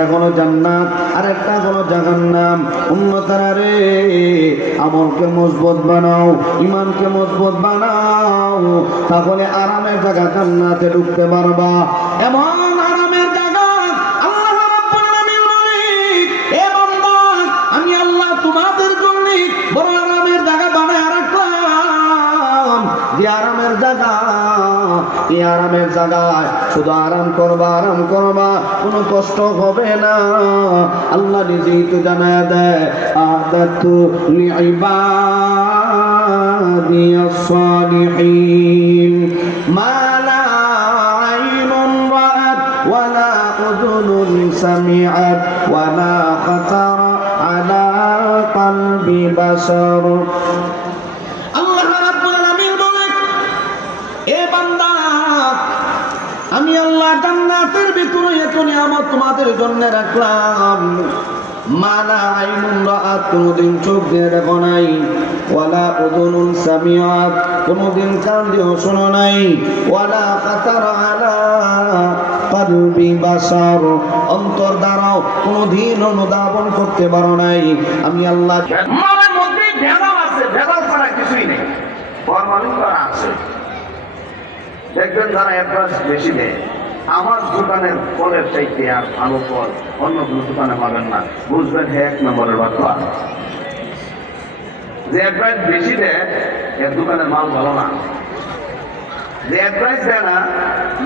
একটা হলো জান্নাত আর একটা হলো জাহান্নাম। উম্মতারা রে, আমলকে মজবুত বানাও, ঈমানকে মজবুত বানাও, তাহলে আরামের জায়গা জান্নাতে ঢুকতে পারবা। এমন আরামের জায়গা আল্লাহ রাব্বুল আলামিন বলে, এ বান্দা, আমি আল্লাহ তোমাদের জন্য বড় আরামের জায়গা বানায় রাখলাম। যে আরামের জায়গা, এই আরামের জায়গায় শুধু আরাম করবা, কোনো কষ্ট হবে না। আল্লাহ নিজেই তো জানায় দেয়, আদাতু লিইবাদিয়াস সালিহিন মা লা আইনুন রাআত ওয়া লা উযুনুন সামিআত ওয়া লা খাতারা আলা কলবি বাশার। আল্লাহ রাব্বুল আলামিন বলে, এ বান্দা, আমি আল্লাহ জান্নাতের ভিতরে এত নিয়ামত তোমাদের জন্য রাখলাম। মালা আইনুন রাআত, কোনদিন চোখ দিয়ে দেখো নাই, ওয়ালা উযুনুন সামিআত, কোনদিন কান দিয়ে শোনো নাই, ওয়ালা খাতারা আলা কলবি বাশার, অন্তর দ্বারাও কোনদিন অনুধাবন করতে পারো নাই। আমি আল্লাহ মনের মধ্যে ভেদাল আছে, ভেদাল ছাড়া কিছুই নেই, ফরমালিন করা আছে। দেখবেন যারা অ্যাডভান্স বেশি দেয়, আমার দোকানের ফলের চাইতে আর ভালো ফল অন্য কোনো দোকানে পাবেন না, বুঝবেন হে এক নম্বরের বাতোয়া। যে অ্যাডভান্স বেশি দেয় এর দোকানের মাল ভালো না। যে অ্যাডভান্স দেয় না,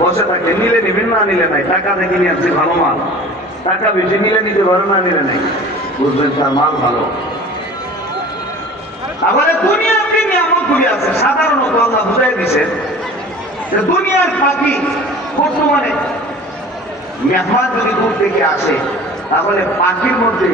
বসে থাকে, নিলে নিবেন, না নিলে নাই, টাকা দেখে নিয়ে আসছে ভালো মাল, টাকা বেশি নিলে নিতে পারে, না নিলে নাই, বুঝবেন তার মাল ভালো। আবার দুনিয়াতে নিয়ামত গুলি আছে, সাধারণত আল্লাহ বুঝাই দিছে যে দুনিয়ার পাখি বর্তমানে মেহমান যদি দূর থেকে আসে, তাহলে পাখির মধ্যে